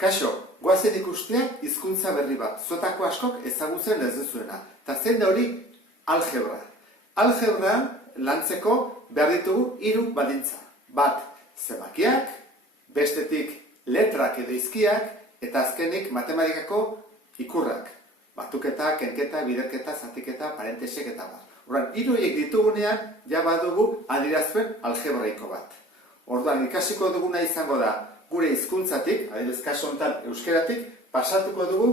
Kaixo, goazen ikustea hizkuntza berri bat, zotako askok ezagutzen ez duzuena. Ta zein da hori algebra. Algebra lantzeko behar ditugu 3 baldintza. Bat, zenbakiak, bestetik letrak edo hizkiak, eta azkenik matematikako ikurrak. Batuketa, kenketa, biderketa, zatiketa, parentesek eta bat. Orduan, 3 horiek ditugunean, ja badugu adierazpen algebraiko bat. Orduan, ikasiko duguna izango da, gure hizkuntzatik, adibidez kasu honetan euskeratik, pasatuko dugu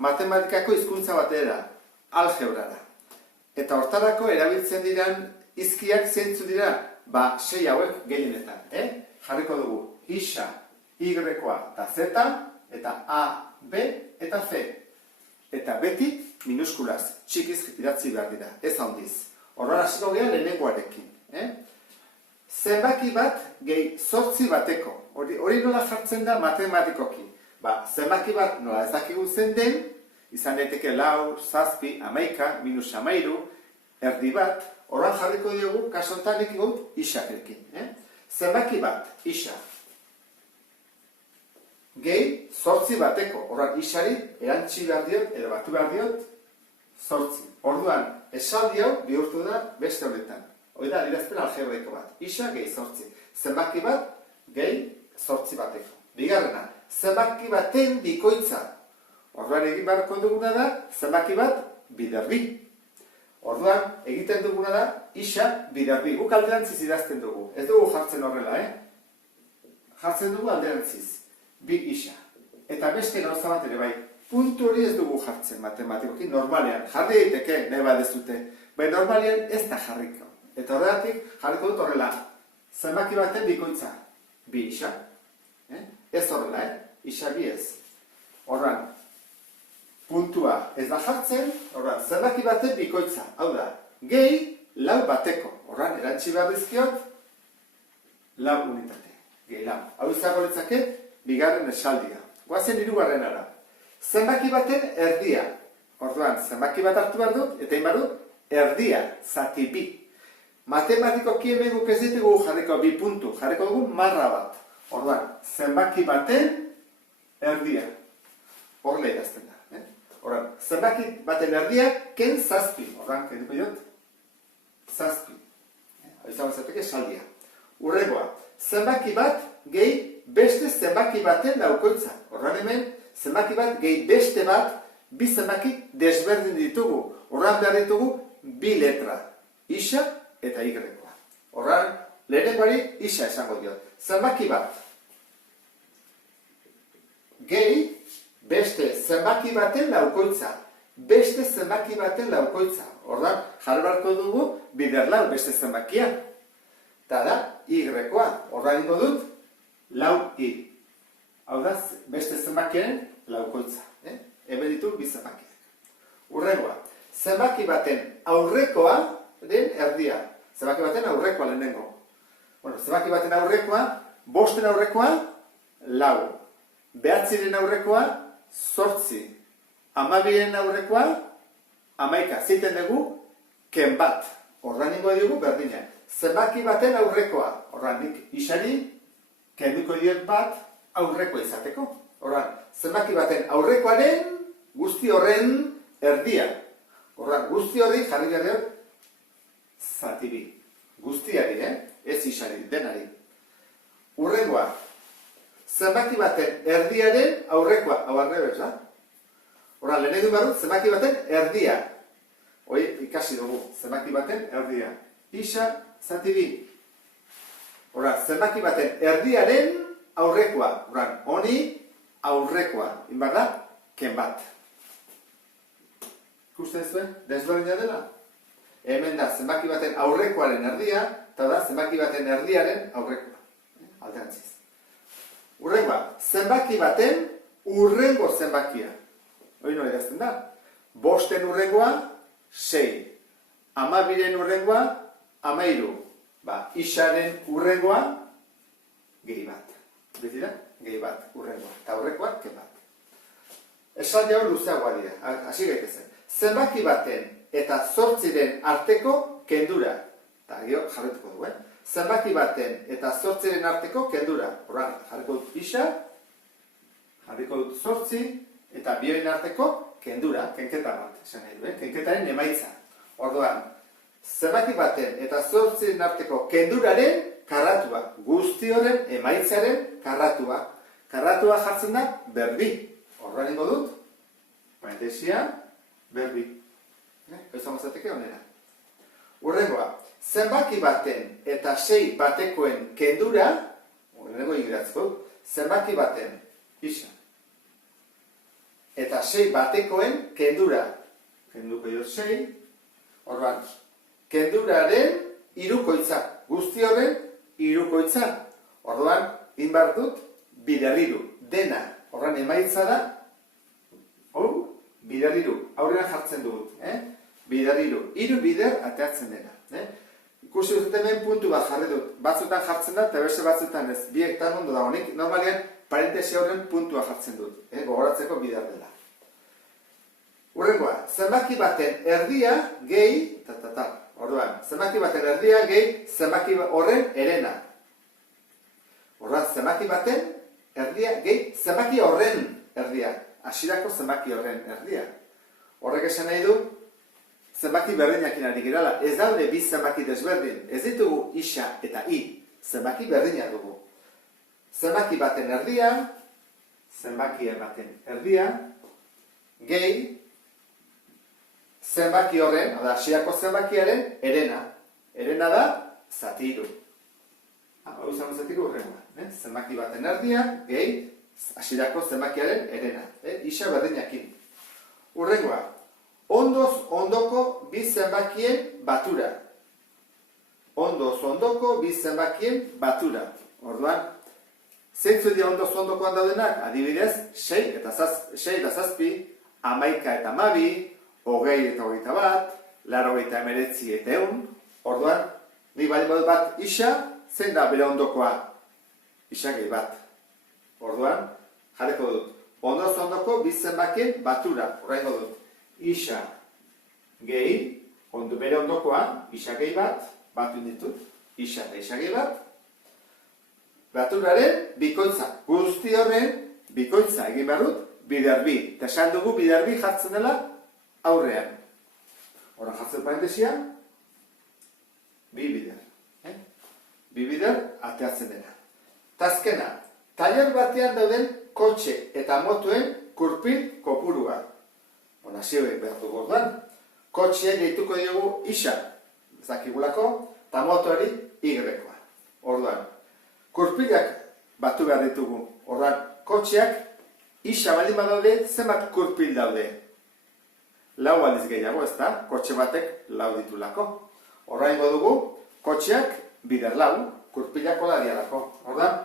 matematikako hizkuntza batera, algebrara. Eta hortarako erabiltzen diran hizkiak zeintzu dira, 6 hauek gehienetan. Jarriko dugu isa, y-koa eta z, eta a, b eta c. Eta beti minuskulaz, txikiz idatzi behar dira, ez handiz. Horren hasiko gehan lehenengoarekin. Zenbaki bat gehi 8 bateko. Hori nola jartzen da matematikoki. Zenbaki bat nola ez dakigu zen den, izan daiteke 4, 7, 11, minus 13, erdi bat, horren jarriko diogu, kasontan ikigut, isakekin. Zenbaki bat, isa. Gehi 8 bateko, horren isari erantzi behar diot, edo batu behar diot, 8. Orduan, esaldi hau bihurtu da beste honetan. Hoi da, adierazpen algebraiko bat. Isa gehi 8. Zenbaki bat gehi 8 bateko. Bigarrena, zenbaki baten bikoitza. Orduan egin beharko duguna da, zenbaki bat bider bi. Orduan, egiten duguna da, isa bider bi. Guk alderantziz idazten dugu. Ez dugu jartzen horrela, Jartzen dugu alderantziz. Bi isa. Eta beste gauza bat ere bai. Puntu hori ez dugu jartzen matematikoki, normalean. Jarri daiteke, nahi bat ez dute. Baina normalean ez da jarriko. Eta horregatik jarriko dut horrela. Zenbaki baten bikoitza. Bi isa. Ez horrela, isa bi ez. Horran, puntua ez da jartzen, horran, zenbaki baten bikoitza. Hau da, gehi 4 bateko. Horran, erantzi behar dizkiot, 4 unitate. Gehi 4. Hau izango litzake, bigarren esaldia. Goazen 3. Zenbaki baten erdia. Orduan, zenbaki bat hartu behar dut, eta egin behar dut, erdia, zati bi. Matematikoki hemen guk ez ditugu jarriko 2 puntu, jarriko dugu marra bat. Orduan, zenbaki baten erdia. Horrela idazten da. Orduan, zenbaki baten erdia, ken 7. Orduan, kenduko diot, 7. Hau izango zateke saldia. Urrengoa, zenbaki bat gehi beste zenbaki baten laukoitza. Orduan hemen, zenbaki bat gehi beste bat, 2 zenbaki desberdin ditugu. Orduan behar ditugu 2 letra. Isa eta y-koa. Horran, lehenengoari isa esango diot. Zenbaki bat. Gehi, beste zenbaki baten laukoitza. Beste zenbaki baten laukoitza. Horran, jarri beharko dugu bider 4 beste zenbakia. Eta da, y-koa. Horran ingo dut, 4i. Hau da, beste zenbakiaren laukoitza. Hemen ditu 2 zenbakiak. Urrengoa, zenbaki baten aurrekoa den erdia. Zenbaki baten aurrekoa lehenengo. Zenbaki baten aurrekoa, 5 aurrekoa, 4. 9 aurrekoa, 8. 12 aurrekoa, 11. Zeiten dugu, ken bat. Horran ingo dugu berdina. Zenbaki baten aurrekoa. Horran nik isari, kenduko diet bat aurrekoa izateko. Horran, zenbaki baten aurrekoaren guzti horren erdia. Horran, guzti hori jarri behar dut, zati bi. Guztiari, ez isari, denari. Urrengoa, zenbaki baten erdiaren aurrekoa. Hau arrebes, da? Horra, lehen edu barut, zenbaki baten erdia. Hoi, ikasi dugu, zenbaki baten erdia. Isa, zati bi. Horra, zenbaki baten erdiaren aurrekoa. Horra, honi aurrekoa. Inbar da, ken bat. Ikusten zuen, desberdina dela? Hemen da, zenbaki baten aurrekoaren erdia, eta da, zenbaki baten erdiaren aurrekoa. Alderantziz. Urrengoa, zenbaki baten urrengo zenbakia. Hori nola idazten da? 5 urrengoa, 6. 12 urrengoa, 13. Isaren urrengoa, gehi bat. Betira? Gehi bat urrengoa. Eta aurrekoa, ken bat. Esaldi hau luzeagoa dira. Hasi gaitezen. Zenbaki baten eta 8 arteko kendura. Eta jarretuko du, zenbaki baten eta 8 arteko kendura. Horran, jarriko dut isa, Jarriko dut 8 eta bioen arteko kendura, kenketa bat, esan nahi du, kenketaren emaitza. Orduan, zenbaki baten eta 8 arteko kenduraren karratua, guzti horren emaitzaren karratua. Karratua jartzen da berbi. Orduan ingo dut, parentesia, berbi. Eusamo zateke honera. Urrengoa, zenbaki baten eta 6 batekoen kendura, urrengo ingiratzko, zenbaki baten, isa, eta 6 batekoen kendura, kenduko jo 6, orduan, kenduraren hirukoitza, guzti horren hirukoitza. Orduan, inbar dut, biderriru, dena, orduan emaitza da, biderriru, aurrean jartzen dut, biderriru, hiru bider ateatzen dena. Ikusi dut hemen puntu bat jarri dut, batzutan jartzen da, eta beste batzutan ez, biektan ondo da honik, normalean parentesi horren puntua jartzen dut, gogoratzeko bider dela. Urrengoa, zenbaki baten erdia gehi, orduan, zenbaki baten erdia gehi, zenbaki horren herena. Orduan, zenbaki baten erdia gehi, zenbaki horren erdia, hasierako zenbaki horren erdia. Horrek esan nahi du, zenbaki berdinekin ari girala, ez daude bi zenbaki desberdin, ez ditugu isa eta i, zenbaki berdina dugu. Zenbaki baten erdia, gehi, zenbaki horren, oda, hasierako zenbakiaren herena. Herena da, zati hiru. Hau izan zatiru horrengoa. Zenbaki baten erdia, gehi, hasierako zenbakiaren herena. Isa berdinakin. Urrengoa, ondoz ondoko bi zenbakien batura. Ondoz ondoko bi zenbakien batura. Orduan, zeintzu dira ondoz ondokoan daudenak? Adibidez, 6 eta 7, 11 eta 12, 20 eta 21, 89 eta 100. Orduan, nik bali badut bat isa, zein da bere ondokoa? Isa gehi bat. Orduan, jarriko dut. Ondoz ondoko bi zenbakien batura. Horrengo dut. Isa gehi, bere ondokoa, isa gehi bat, batu ditut, isa eta isa gehi bat, baturaren bikoitza. Guzti horren bikoitza egin behar dut, bider bi. Eta esan dugu bider bi jartzen dela aurrean. Horren jartzen parentesia, bi bider. Bi bider ateatzen dena. Tazkena, tailer batean dauden kotxe eta motuen kurpil kopurua. Zioek behar dugu orduan. Kotxean deituko diogu isa, ez dakigulako, eta motoari y-koa. Orduan, kurpilak batu behar ditugu. Orduan, kotxeak isa baldin badaude, zenbat kurpil daude? 4 aldiz gehiago, ez da? Kotxe batek 4 ditulako. Orduan ingo dugu, kotxeak bider 4, kurpilak hola dialako. Orduan,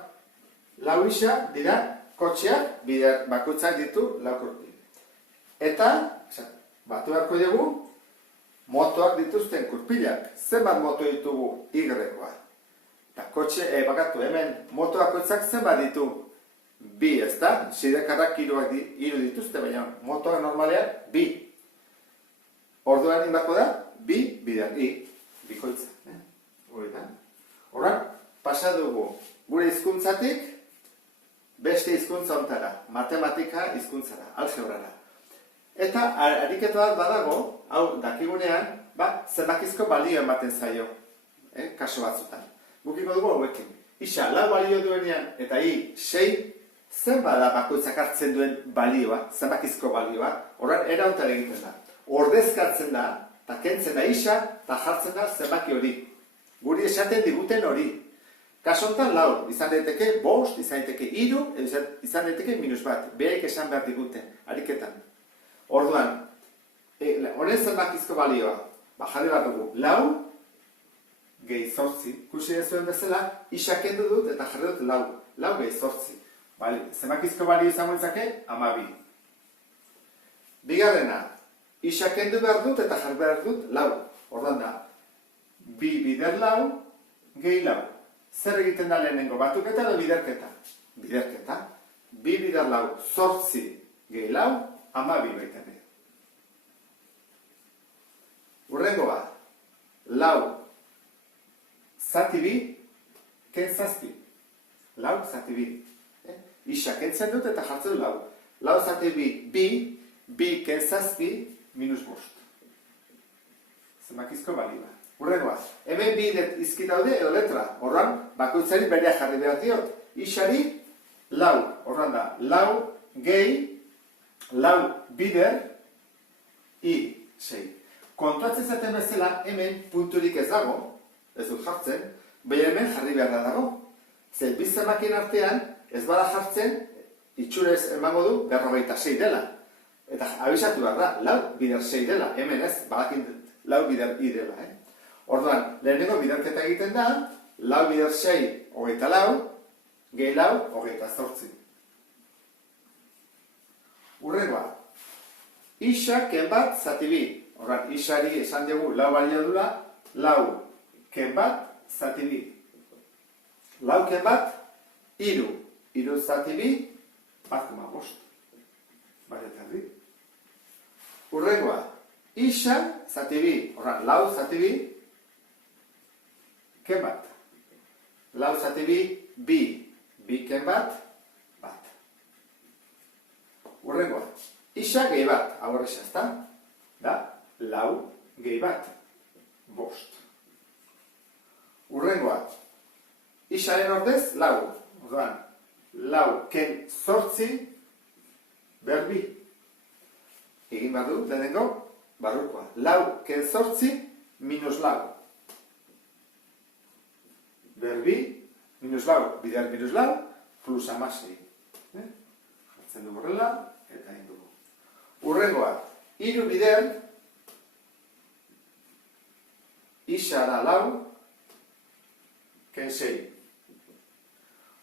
4 isa dira kotxeak bider bakutzak ditu 4 kurpil. Eta, batu beharko dugu, motoak dituzten kurpilak. Zenbat moto ditugu y-koa. Eta kotxe, bakatu, hemen motoakoitzak zenbat ditu bi, ez da? Sidekarrak 3 dituzte, baina motoak normalean bi. Orduan inbako da, bi bider i, bikoitza. Horran, pasa dugu gure hizkuntzatik beste hizkuntza ontara, matematika hizkuntzara, algebrara. Eta ariketa bat badago, hau dakigunean, zenbakizko balio ematen zaio, kaso batzutan. Gukiko dugu hauekin. Isa, 4 balio duenean eta i 6, zenbat da bakoitzak hartzen duen balioa, zenbakizko balioa, horren erauntar egiten da. Ordezkatzen da, eta kentzen da isa, eta jartzen da zenbaki hori. Guri esaten diguten hori. Kaso honetan 4, izan daiteke 5, izan daiteke 3, izan daiteke -1, behaik esan behar diguten, ariketan. Orduan, honen zenbakizko balioa, jarri bat dugu, 4 gehi 8, ikusi dezuen bezala, isa kendu dut eta jarri dut 4, 4 gehi 8. Zenbakizko balio izango litzake, 12. Bigarrena, isa kendu behar dut eta jarri behar dut 4. Orduan da, 2 bider 4 gehi 4. Zer egiten da lehenengo, batuketa edo biderketa? Biderketa. 2 bider 4, 8 gehi 4, 12 baita ere. Urrengo bat, 4 zati 2, ken zazpi. 4 zati 2. Isa kentzen dut eta jartzen dut lau. Lau zati bi kentzazpi, minus bost. Zenbakizko balioa. Hurrengoa, hemen bi izki daude edo letra. Horran, bakoitzari berea jarri behar diot. Isari, lau. Horran da, lau, gehi, lau bider, sei. Kontuatzen zaten bezala, hemen punturik ez dago, ez dut jartzen, baina hemen jarri behar da dago. Zer, bi zenbakien artean, ez bada jartzen, itxurez emango du 46 dela. Eta abisatu behar da, lau bider 6 dela, hemen ez, badakin lau bider i dela. Orduan, lehenengo biderketa egiten da, lau bider 6, 24, gehi lau, 28. Hurrengoa, isa ken bat zati bi. Horran, isari esan dugu lau balia dula, lau ken bat zati bi. Lau ken bat, iru. Iru zati bi, 1,5. Baina terdi. Hurrengoa, isa zati bi. Horran, lau zati bi, ken bat. Lau zati bi, bi. Bi ken bat, bat. Hurrengoa, isa gehi bat. Hau horreza ezta? Da, lau gehi bat. Bost. Hurrengoa, isaren ordez, lau. Orduan, lau ken zortzi, berbi. Egin behar dut, lehenengo, barrukoa. Lau ken zortzi, minus lau. Berbi, minus lau, bider minus lau, plus amasei. Jartzen dugu horrela, eta egin dugu. Hurrengoa, hiru bider, isa da lau, ken sei.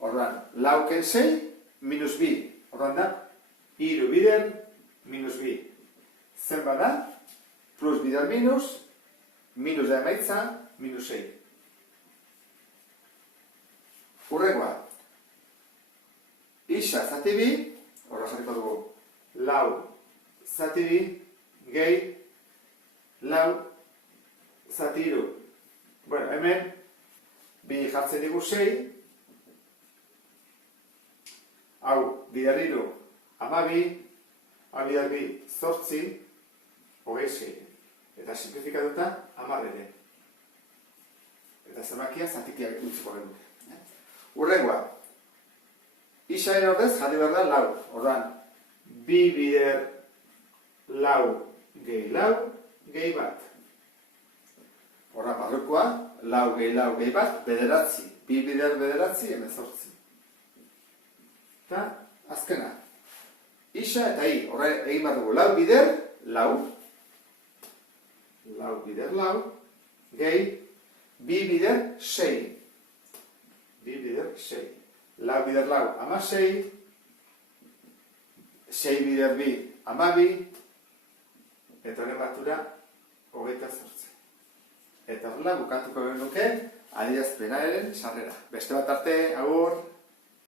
Orduan, lau ken sei, minus bi. Orduan da, hiru bider, minus bi. Zenba da, plus bider minus da emaitza, minus sei. Hurrengoa, isa zati bi, horra jarriko dugu, lau zati bi, gehi, lau zati iru. Bueno, hemen, bi jartzen digu sei, hau bider iru, amabi, hau bider bi, zortzi, hogei sei. Eta simplifikatuta, amar ere. Eta zenbakia zatikiak utziko genuke. Hurrengoa, isaren ordez jarri behar da lau. Orduan, bi bider lau gehi bat. Horra barrukoa, lau gehi bat, bederatzi. Bi bider bederatzi, emezortzi. Eta, azkena. Isa eta i, horre egin bat dugu, lau bider, lau. Lau bider lau, gehi, bi bider sei. Bi bider sei. Lau bider lau, amasei. Sei bider bi, amabi. Eta horren batura, 28. Eta horrela bukatuko genuke adierazpenaren sarrera. Beste bat arte, agur!